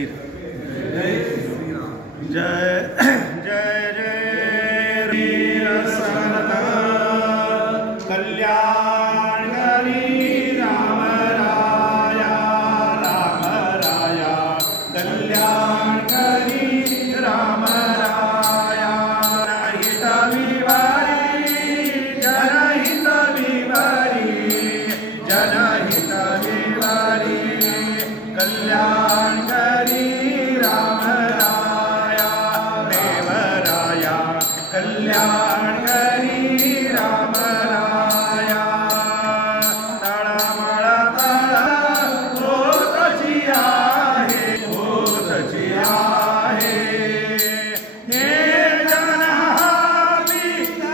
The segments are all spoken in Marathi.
श्री जय जय जय वीर समर्थ कल्याणकारी राम राया कल्याणकारी राम राया हित विवारी जनहित विवारी जनहित विवारी कल्याणकारी राम राया देवराया कल्याणकारी राम राया तळमळ तळ होतची आहे होतची आहे हे जनहाती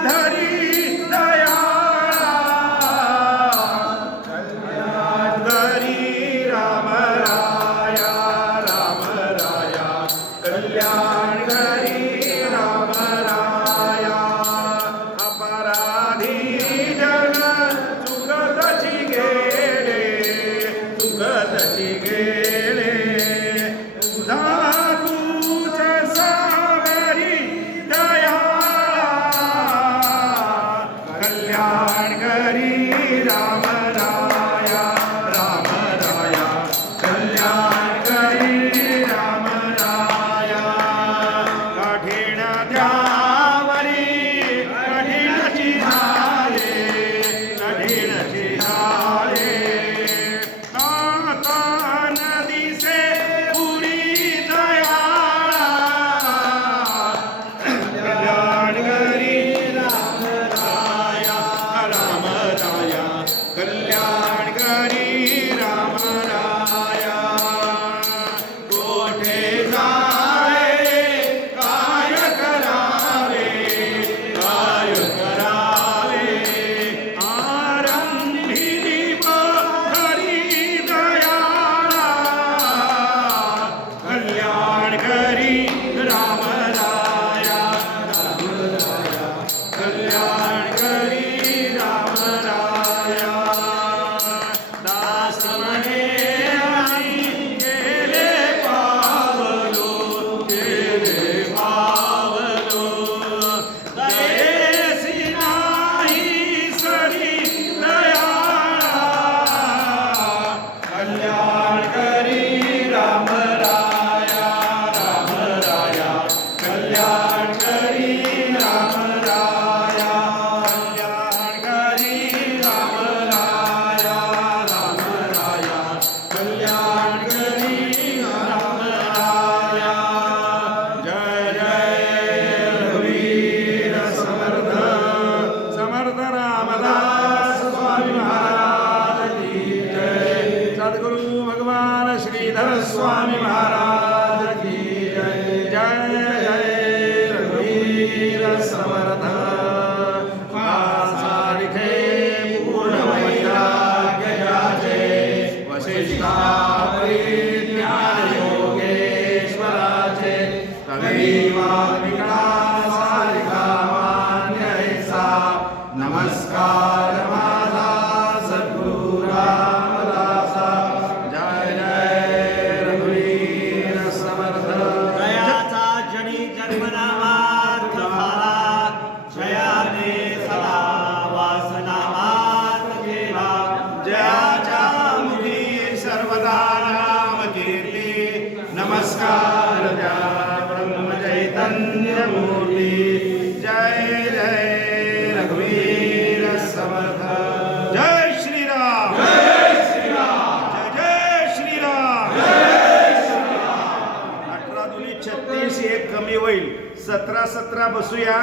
धरी दयाळा कल्याणकारी राम राया कल्याणकारी राम राया अपराधी जन चुकतची गेले चुकतची गेले तुझ सावरी दयाळा कल्याणकारी राम राया कल्याणकारी राम राया कठीण त्यावरी कठीणची झाले कठीणची झाले आता नदीसे पुरी दयाळा कल्याणकारी राम राया कल्याणकारी राम राया कोठे जावे काय करावे आरंभिली खरी दयाळा कल्याणकारी राम राया कल्याणकारी राम राया दास म्हणे आणि गेले पावलो दयेसी नाही सरी दयाळा कल्याणकारी राम राया कल्याणकारी राम राया कल्याणकारी राम राया कल्याणकारी राम राया जय जय रघुवीर समर्थ समर्थ रामदास स्वामी महाराज की जय सद्गुरु भगवान श्रीधर स्वामी महाराज की जय जय जय रघुवीर समर्थ सारिखे पूर्ण वैराग्य जाचे वशिष्ठा परिज्ञान योगेश्वराचे कविवाल्मिका सारिका मान्य ऐसा नमस्कार माझा सद्गुरु रामदासा जय जय रघुवीर समर्थ जयाचा जनी जन्मनामार्थ झाला जयाने सदा वासनामार्थ केला जयाच्या मुखी सर्वदा नाम कीर्ती नमस्कार द्या ब्रह्म चैतन्य मूर्ती जय जय रघुवीर समर्थ जय श्रीराम जय जय श्रीराम 18 दूनी 36 एक कमी होईल 17 बसूया.